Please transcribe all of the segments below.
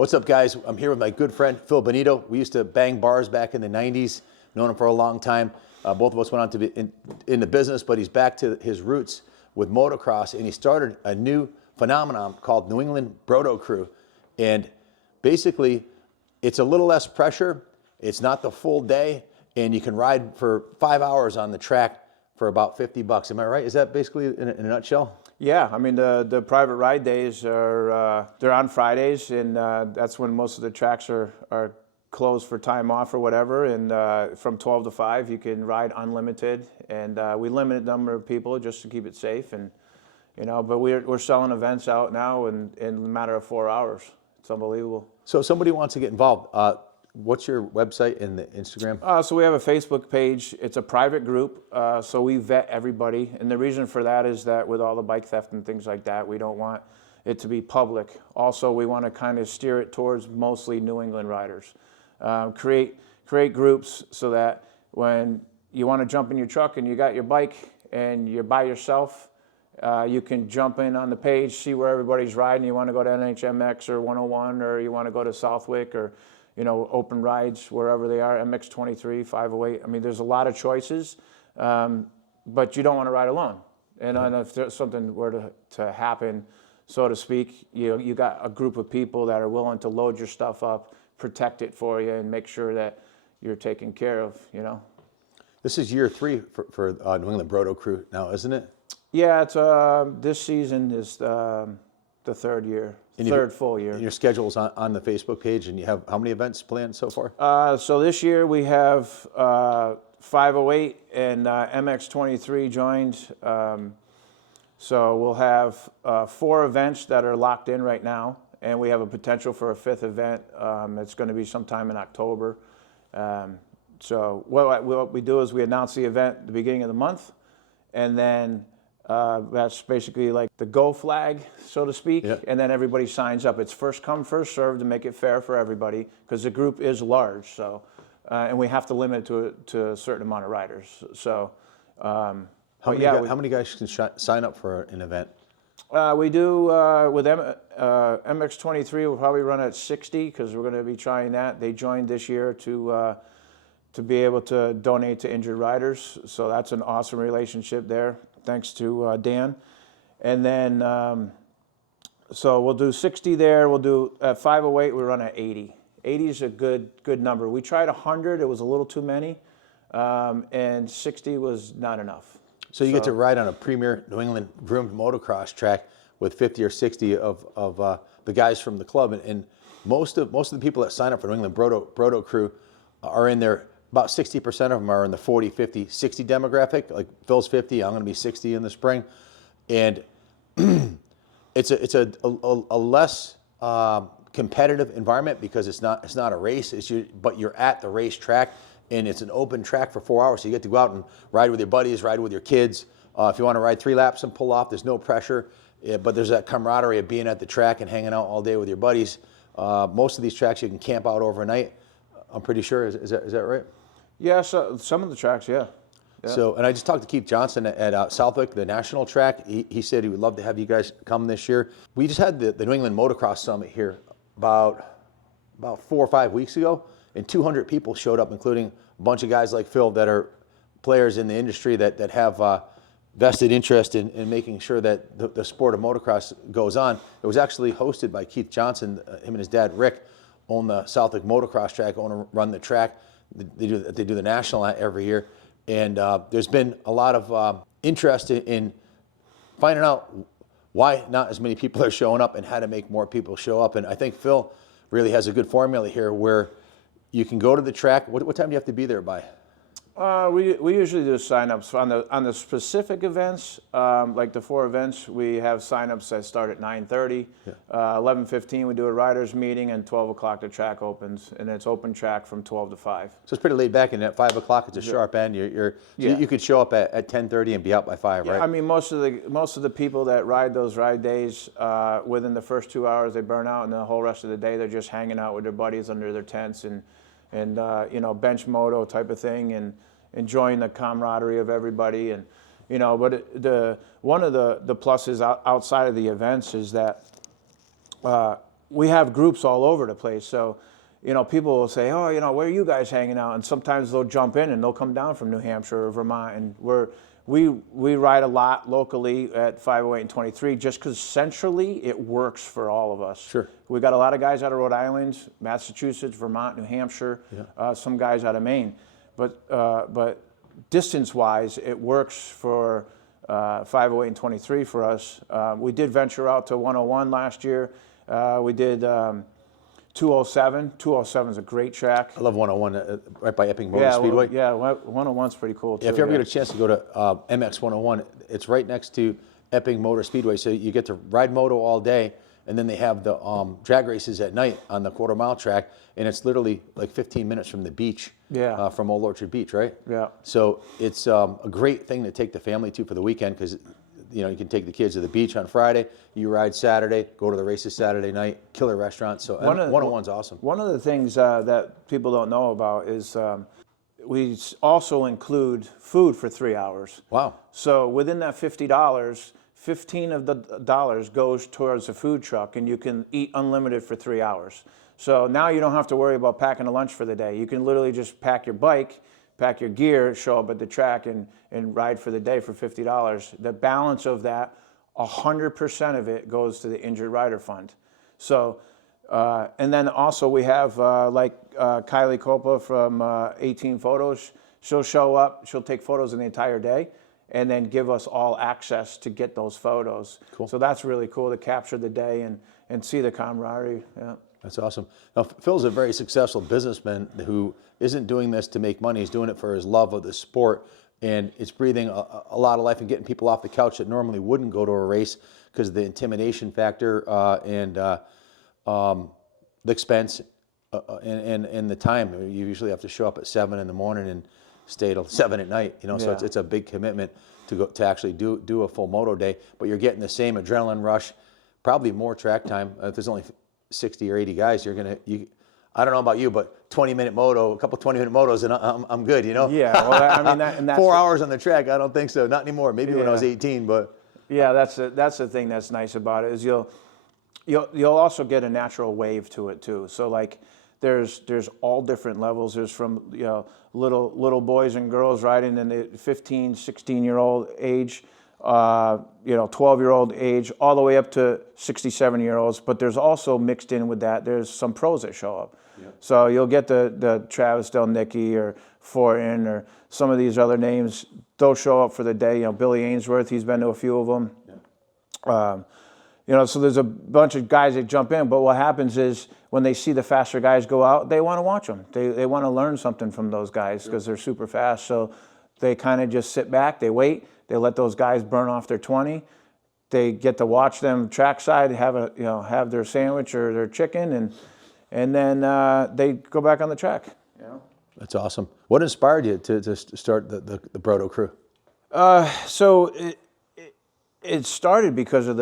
What's up, guys? I'm here with my good friend, Phil Benito. We used to bang bars back in the 90s, known him for a long time. Both of us went on to be in the business, but he's back to his roots with motocross, and he started a new phenomenon called N.E.Brotocrew. And basically, it's a little less pressure. It's not the full day, and you can ride for 5 hours on the track for about $50. Am I right? Is that basically in a nutshell? Yeah, I mean the private ride days are they're on Fridays, and that's when most of the tracks are closed for time off or whatever. And from 12 to 5, you can ride unlimited, and we limit a number of people just to keep it safe. And but we're selling events out now in a matter of 4 hours. It's unbelievable. So if somebody wants to get involved, what's your website and the Instagram? So we have a Facebook page. It's a private group, so we vet everybody. And the reason for that is that with all the bike theft and things like that, we don't want it to be public. Also, we want to kind of steer it towards mostly New England riders. Create groups so that when you want to jump in your truck and you got your bike and you're by yourself, you can jump in on the page, see where everybody's riding. You want to go to NHMX or 101, or you want to go to Southwick, or open rides wherever they are, MX23, 508. I mean, there's a lot of choices, but you don't want to ride alone. And if there's something were to happen, so to speak, you got a group of people that are willing to load your stuff up, protect it for you, and make sure that you're taken care of, This is year 3 for N.E.Brotocrew now, isn't it? Yeah, it's this season is the third year. Third full year. And your schedule's on the Facebook page, and you have how many events planned so far? So this year we have 508 and MX23 joined. So we'll have 4 events that are locked in right now, and we have a potential for a 5th event. It's going to be sometime in October. So what we do is we announce the event at the beginning of the month, and then that's basically like the go flag, so to speak, and then everybody signs up. It's first come, first served to make it fair for everybody, because the group is large, so and we have to limit it to a certain amount of riders. So, how many guys can sign up for an event? We do with MX23. We'll probably run at 60 because we're going to be trying that. They joined this year to be able to donate to injured riders, so that's an awesome relationship there. Thanks to Dan. And then, so we'll do 60 there. We'll do at 508, we run at 80. 80 is a good number. We tried 100, it was a little too many, and 60 was not enough. So you get to ride on a premier New England groomed motocross track with 50 or 60 of the guys from the club, and most of the people that sign up for New England Brotocrew are in there. About 60% of them are in the 40, 50, 60 demographic. Like Phil's 50, I'm going to be 60 in the spring, and it's a less competitive environment because it's not a race. But you're at the racetrack, and it's an open track for 4 hours. So you get to go out and ride with your buddies, ride with your kids. If you want to ride 3 laps and pull off, there's no pressure. But there's that camaraderie of being at the track and hanging out all day with your buddies. Most of these tracks you can camp out overnight. I'm pretty sure. Is that right? Yeah, so some of the tracks, yeah. So, and I just talked to Keith Johnson at Southwick, the national track. He said he would love to have you guys come this year. We just had the New England Motocross Summit here about 4 or 5 weeks ago, and 200 people showed up, including a bunch of guys like Phil that are players in the industry that have vested interest in making sure that the sport of motocross goes on. It was actually hosted by Keith Johnson. Him and his dad, Rick, own the Southwick Motocross track, run the track. They do the national every year, and there's been a lot of interest in finding out why not as many people are showing up and how to make more people show up. And I think Phil really has a good formula here where you can go to the track. What time do you have to be there by? We usually do signups on the specific events, like the 4 events. We have signups that start at 9:30, 11:15 we do a riders meeting, and 12 o'clock the track opens, and it's open track from 12 to 5. So it's pretty laid back, and at 5 o'clock it's a sharp end. You could show up at 10:30 and be out by 5, right? I mean, most of the people that ride those ride days, within the first 2 hours they burn out, and the whole rest of the day they're just hanging out with their buddies under their tents and bench moto type of thing, and enjoying the camaraderie of everybody. And but one of the pluses outside of the events is that we have groups all over the place. So, people will say, oh, where are you guys hanging out? And sometimes they'll jump in and they'll come down from New Hampshire or Vermont. And we ride a lot locally at 508 and 23 just because centrally it works for all of us. Sure. We got a lot of guys out of Rhode Island, Massachusetts, Vermont, New Hampshire, some guys out of Maine. But distance-wise, it works for 508 and 23 for us. We did venture out to 101 last year. We did 207. 207 is a great track. I love 101 right by Epping Motor Speedway. Yeah, 101's pretty cool too. Yeah, if you ever get a chance to go to MX 101, it's right next to Epping Motor Speedway, so you get to ride moto all day, and then they have the drag races at night on the quarter-mile track, and it's literally like 15 minutes from the beach, from Old Orchard Beach, right? Yeah. So it's a great thing to take the family to for the weekend because you can take the kids to the beach on Friday, you ride Saturday, go to the races Saturday night, killer restaurant. So 101's awesome. One of the things that people don't know about is we also include food for 3 hours. Wow. So within that $50, 15 of the dollars goes towards a food truck, and you can eat unlimited for 3 hours. So now you don't have to worry about packing a lunch for the day. You can literally just pack your bike, pack your gear, show up at the track, and ride for the day for $50. The balance of that, 100% of it goes to the Injured Rider Fund. So, and then also we have Kylie Copa from 18 Photos. She'll show up, she'll take photos in the entire day, and then give us all access to get those photos. Cool. So that's really cool to capture the day and see the camaraderie. Yeah. That's awesome. Now, Phil's a very successful businessman who isn't doing this to make money. He's doing it for his love of the sport, and it's breathing a lot of life and getting people off the couch that normally wouldn't go to a race because of the intimidation factor and the expense and the time. You usually have to show up at 7 in the morning and stay till 7 at night. So it's a big commitment to actually do a full moto day. But you're getting the same adrenaline rush, probably more track time. If there's only 60 or 80 guys, I don't know about you, but 20-minute moto, a couple 20-minute motos, and I'm good, Yeah, well, that's 4 hours on the track, I don't think so. Not anymore. Maybe when I was 18, but yeah, that's the thing that's nice about it is you'll also get a natural wave to it too. So like there's all different levels. There's from little boys and girls riding in the 15, 16-year-old age, 12-year-old age, all the way up to 67-year-olds. But there's also mixed in with that, there's some pros that show up. Yep. So you'll get the Travis Delnicki or Fortin or some of these other names. They'll show up for the day. Billy Ainsworth, he's been to a few of them. Yeah. So there's a bunch of guys that jump in. But what happens is when they see the faster guys go out, they want to watch them. They want to learn something from those guys because they're super fast. So they kind of just sit back, they wait. They let those guys burn off their 20. They get to watch them trackside, have their sandwich or their chicken, and then they go back on the track. That's awesome. What inspired you to start the Brotocrew? So it started because of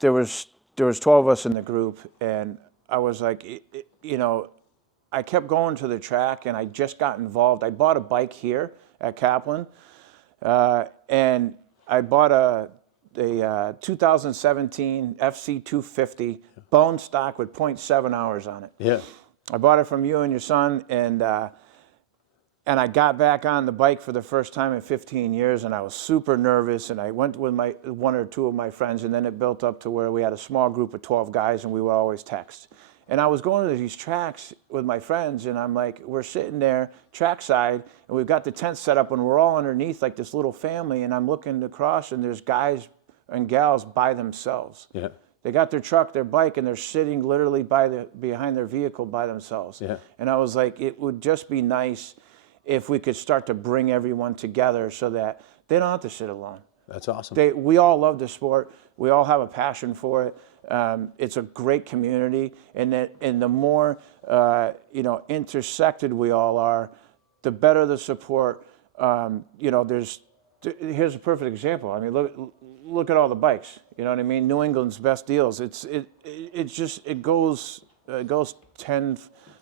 there was 12 of us in the group, and I was like, I kept going to the track, and I just got involved. I bought a bike here at Kaplan. And I bought a 2017 FC 250 bone stock with 0.7 hours on it. Yeah. I bought it from you and your son, and I got back on the bike for the first time in 15 years, and I was super nervous, and I went with one or two of my friends, and then it built up to where we had a small group of 12 guys, and we would always text. And I was going to these tracks with my friends, and I'm like, we're sitting there trackside, and we've got the tent set up, and we're all underneath like this little family, and I'm looking across, and there's guys and gals by themselves. Yeah. They got their truck, their bike, and they're sitting literally behind their vehicle by themselves. Yeah. And I was like, it would just be nice if we could start to bring everyone together so that they don't have to sit alone. That's awesome. We all love the sport. We all have a passion for it. It's a great community, and the more intersected we all are, the better the support. Here's a perfect example. I mean, look at all the bikes. You know what I mean? New England's best deals. It goes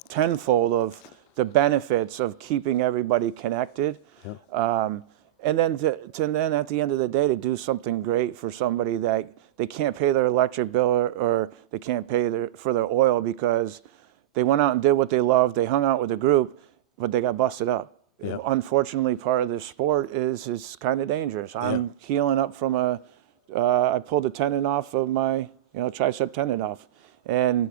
tenfold of the benefits of keeping everybody connected. Yeah. And then then at the end of the day, to do something great for somebody that they can't pay their electric bill or they can't pay for their oil because they went out and did what they loved. They hung out with the group, but they got busted up. Yeah. Unfortunately, part of this sport is kind of dangerous. I'm healing up from I pulled a tendon off of my, tricep tendon off. And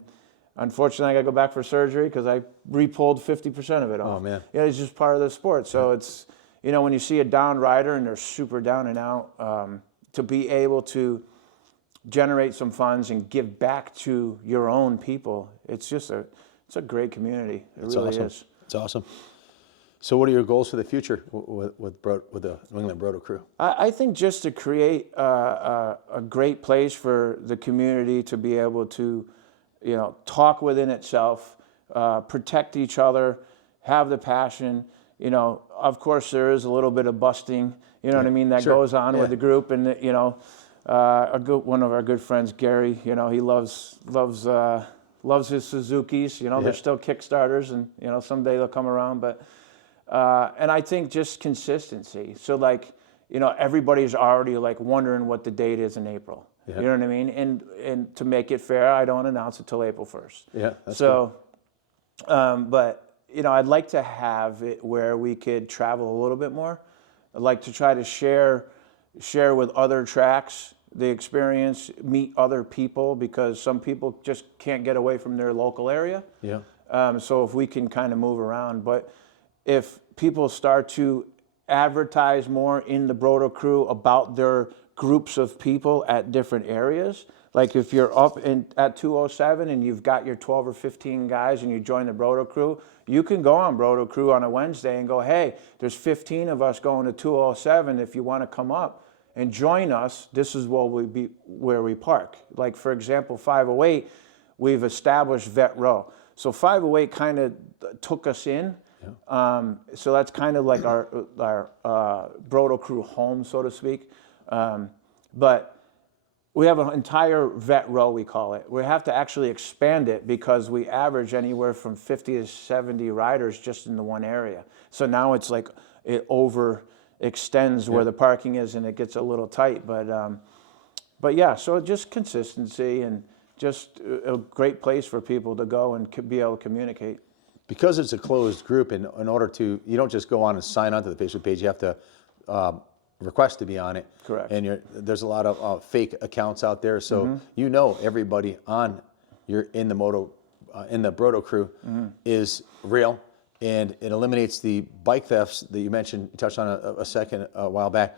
unfortunately, I got to go back for surgery because I re-pulled 50% of it off. Oh, man. Yeah, it's just part of the sport. So it's, when you see a down rider and they're super down and out, to be able to generate some funds and give back to your own people, it's a great community. It really awesome. is. It's awesome. So what are your goals for the future with the New England Brotocrew? I think just to create a great place for the community to be able to, talk within itself, protect each other, have the passion. Of course, there is a little bit of busting, what I mean, that goes on with the group. And, one of our good friends, Gary, he loves his Suzukis. They're still Kickstarters, and, someday they'll come around. But and I think just consistency. So everybody's already wondering what the date is in April. Yeah. You know what I mean? And to make it fair, I don't announce it till April 1st. Yeah. That's so, but I'd like to have it where we could travel a little bit more. I'd like to try to share with other tracks the experience, meet other people, because some people just can't get away from their local area. Yeah. So if we can kind of move around, but if people start to advertise more in the Brotocrew about their groups of people at different areas, like if you're up at 207 and you've got your 12 or 15 guys and you join the Brotocrew, you can go on Brotocrew on a Wednesday and go, hey, there's 15 of us going to 207. If you want to come up and join us, this is where we park. Like, for example, 508, we've established Vet Row. So 508 kind of took us in. So that's kind of like our Brotocrew home, so to speak. But we have an entire vet row, we call it. We have to actually expand it because we average anywhere from 50 to 70 riders just in the one area. So now it's like it overextends where the parking is and it gets a little tight. But yeah, so just consistency and just a great place for people to go and be able to communicate. Because it's a closed group, in order to, you don't just go on and sign onto the Facebook page. You have to request to be on it. Correct. And there's a lot of fake accounts out there, so everybody in the Brotocrew is real, and it eliminates the bike thefts that you mentioned. You touched on a while back.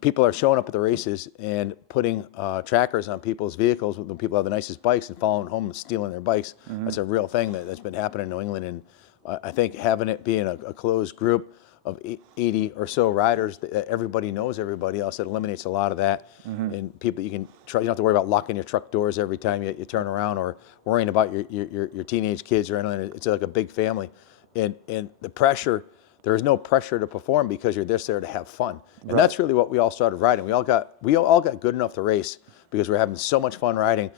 People are showing up at the races and putting trackers on people's vehicles when people have the nicest bikes and following home and stealing their bikes. That's a real thing that's been happening in New England. And I think having it being a closed group of 80 or so riders, that everybody knows everybody else, that eliminates a lot of that. And people, you don't have to worry about locking your truck doors every time you turn around, or worrying about your teenage kids or anything. It's like a big family. And the pressure, there is no pressure to perform because you're just there to have fun. And that's really what we all started riding. We all got good enough to race because we're having so much fun riding.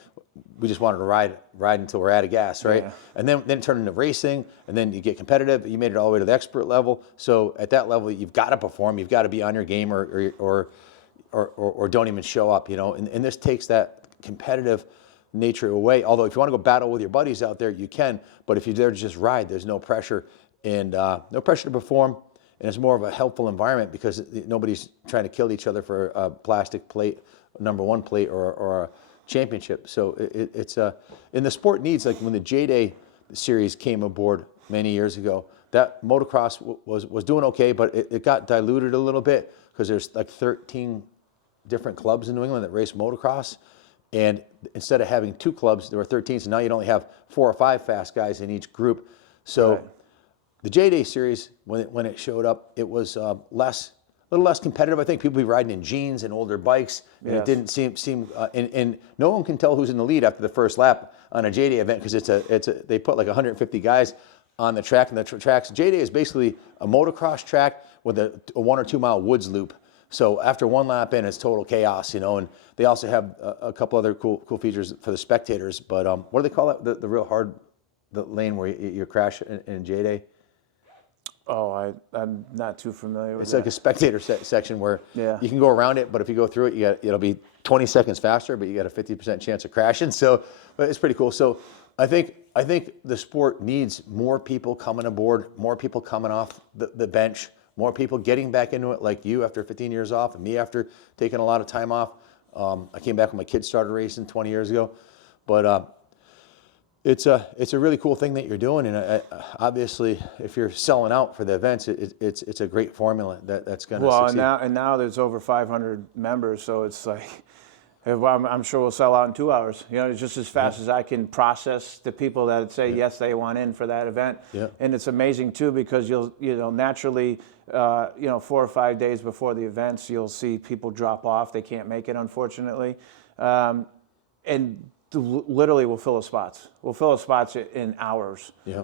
We just wanted to ride until we're out of gas, right? Yeah. And then it turned into racing, and then you get competitive. You made it all the way to the expert level. So at that level, you've got to perform. You've got to be on your game, or don't even show up. And this takes that competitive nature away. Although if you want to go battle with your buddies out there, you can. But if you're there to just ride, there's no pressure. And no pressure to perform, and it's more of a helpful environment because nobody's trying to kill each other for a plastic plate, #1 plate, or a championship. So it's and the sport needs, like when the J-Day series came aboard many years ago, that motocross was doing okay, but it got diluted a little bit because there's like 13 different clubs in New England that race motocross, and instead of having 2 clubs, there were 13, so now you'd only have 4 or 5 fast guys in each group. So the J-Day series, when it showed up, it was a little less competitive. I think people be riding in jeans and older bikes, and it didn't seem and no one can tell who's in the lead after the first lap on a J-Day event because they put like 150 guys on the track, and the tracks. J-Day is basically a motocross track with a 1 or 2 mile woods loop. So after 1 lap in, it's total chaos, and they also have a couple other cool features for the spectators. But what do they call it? The real hard, the lane where you crash in J-Day? I'm not too familiar with It's that. like a spectator section where Yeah. you can go around it, but if you go through it, it'll be 20 seconds faster, but you got a 50% chance of crashing. So, but it's pretty cool. So I think the sport needs more people coming aboard, more people coming off the bench, more people getting back into it, like you after 15 years off, and me after taking a lot of time off. I came back when my kids started racing 20 years ago, but it's a really cool thing that you're doing, and obviously, if you're selling out for the events, it's a great formula that's going to succeed. And now there's over 500 members, so it's like, I'm sure we'll sell out in 2 hours. You know, it's just as fast as I can process the people that say yes, they want in for that event. Yeah. And it's amazing too, because naturally, 4 or 5 days before the events, you'll see people drop off. They can't make it, unfortunately, and literally we'll fill the spots. We'll fill the spots in hours. Yeah.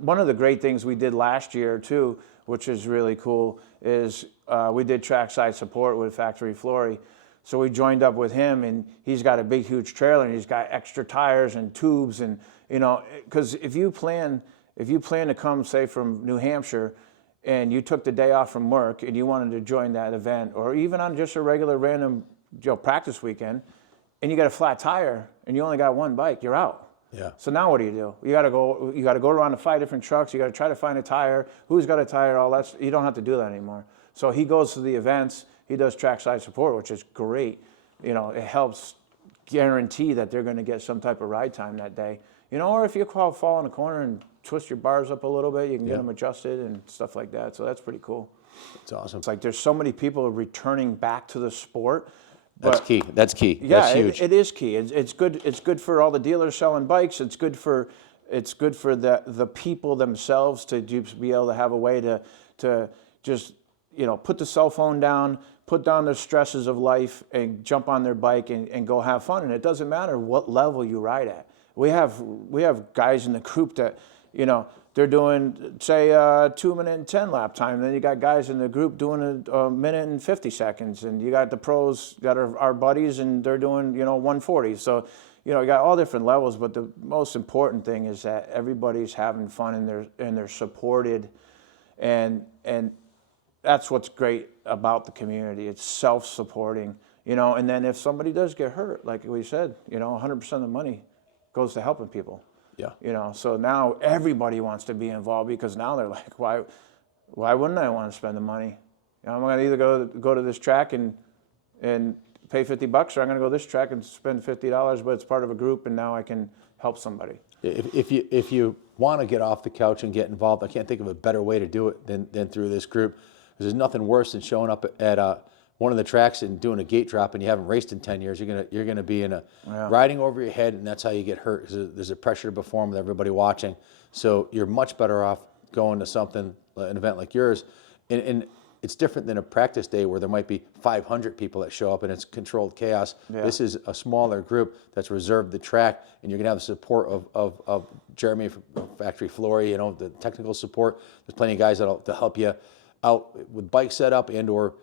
One of the great things we did last year too, which is really cool, is we did trackside support with Factory Flory. So we joined up with him, and he's got a big, huge trailer, and he's got extra tires and tubes, and because if you plan to come, say, from New Hampshire, and you took the day off from work and you wanted to join that event, or even on just a regular random practice weekend, and you got a flat tire and you only got one bike, you're out. Yeah. So now what do? You got to go around to 5 different trucks. You got to try to find a tire. Who's got a tire? All that. You don't have to do that anymore. So he goes to the events. He does trackside support, which is great. It helps guarantee that they're going to get some type of ride time that day. Or if you fall in a corner and twist your bars up a little bit, you can get them adjusted and stuff like that. So that's pretty cool. It's awesome. It's like there's so many people returning back to the sport. That's key. That's key. Yeah, that's huge. It is key. It's good. It's good for all the dealers selling bikes. It's good for the people themselves to be able to have a way to just put the cell phone down, put down the stresses of life, and jump on their bike and go have fun. And it doesn't matter what level you ride at. We have guys in the group that they're doing, say, 2 minute and 10 lap time. Then you got guys in the group doing a minute and 50 seconds. And you got the pros, got our buddies, and they're doing, 140. So, you got all different levels. But the most important thing is that everybody's having fun and they're supported. And that's what's great about the community. It's self-supporting, and then if somebody does get hurt, like we said, 100% of the money goes to helping people. Yeah. So now everybody wants to be involved, because now they're like, why wouldn't I want to spend the money? I'm going to either go to this track and pay $50, or I'm going to go to this track and spend $50, but it's part of a group, and now I can help somebody. If you want to get off the couch and get involved, I can't think of a better way to do it than through this group. There's nothing worse than showing up at one of the tracks and doing a gate drop, and you haven't raced in 10 years. You're gonna be riding over your head, and that's how you get hurt, because there's a pressure to perform with everybody watching. So you're much better off going to an event like yours, and it's different than a practice day where there might be 500 people that show up and it's controlled chaos. Yeah. This is a smaller group that's reserved the track, and you're gonna have the support of Jeremy from Factory Flory, the technical support. There's plenty of guys to help you out with bike setup or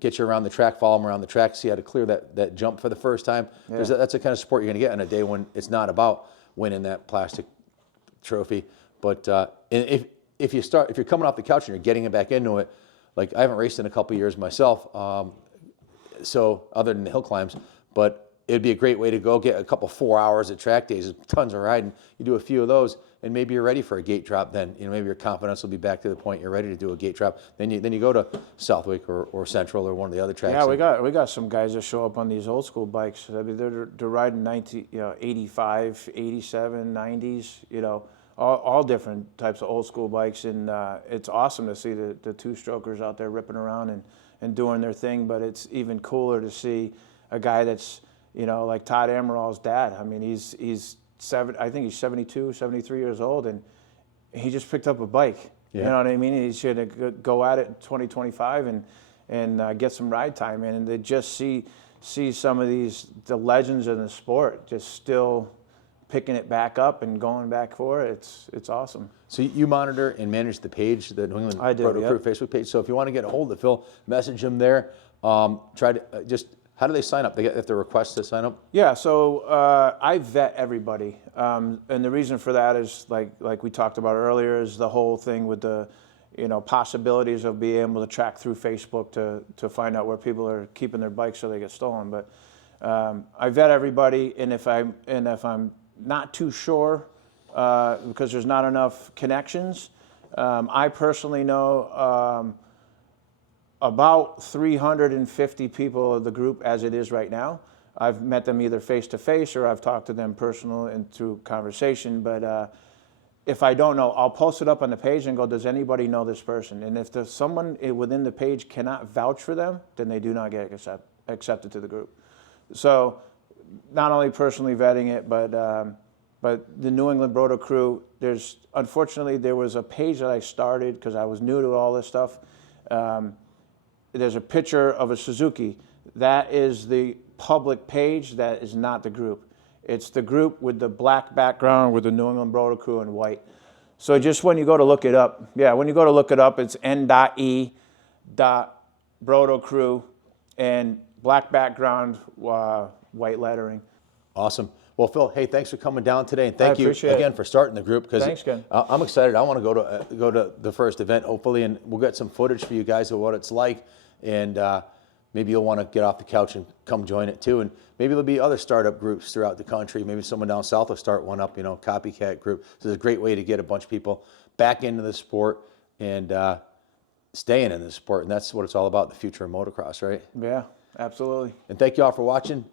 get you around the track, follow them around the track, see how to clear that jump for the first time. Yeah. That's the kind of support you're going to get on a day when it's not about winning that plastic trophy. But if you're coming off the couch and you're getting it back into it, like I haven't raced in a couple of years myself, so other than the hill climbs, but it'd be a great way to go get a couple 4 hours at track days, tons of riding. You do a few of those, and maybe you're ready for a gate drop. Then maybe your confidence will be back to the point you're ready to do a gate drop. Then you go to Southwick or Central or one of the other tracks. Yeah, we got some guys that show up on these old school bikes. I mean, they're riding 85, 87, 90s. All different types of old school bikes, and it's awesome to see the two-strokers out there ripping around and doing their thing. But it's even cooler to see a guy that's like Todd Amaril's dad. I mean, he's I think he's 72, 73 years old, and he just picked up a bike. Yeah. You know what I mean? He's going to go at it in 2025 and get some ride time in. And they just see some of the legends in the sport just still picking it back up and going back for it. It's awesome. So you monitor and manage the page, the New England Brotocrew Facebook page. So if you want to get a hold of Phil, message him there. Try to how do they sign up? They get if they're requests to sign up? Yeah, so I vet everybody, and the reason for that is like we talked about earlier, is the whole thing with the possibilities of being able to track through Facebook to find out where people are keeping their bikes so they get stolen. But I vet everybody, and if I'm not too sure because there's not enough connections, I personally know about 350 people of the group as it is right now. I've met them either face to face or I've talked to them personal and through conversation. But if I don't know, I'll post it up on the page and go, does anybody know this person? And if there's someone within the page cannot vouch for them, then they do not get accepted to the group. So not only personally vetting it, but the N.E.Brotocrew, unfortunately, there was a page that I started because I was new to all this stuff. There's a picture of a Suzuki. That is the public page. That is not the group. It's the group with the black background with the N.E.Brotocrew in white. So just when you go to look it up, it's N.E.Brotocrew and black background, white lettering. Awesome. Well, Phil, hey, thanks for coming down today, and thank you again for starting the group. Thanks, Ken. I'm excited. I want to go to the first event, hopefully, and we'll get some footage for you guys of what it's like, and maybe you'll want to get off the couch and come join it too. And maybe there'll be other startup groups throughout the country. Maybe someone down south will start one up, copycat group. So it's a great way to get a bunch of people back into the sport and staying in the sport, and that's what it's all about, the future of motocross, right? Yeah, absolutely. And thank you all for watching.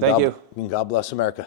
Thank you. And God bless America.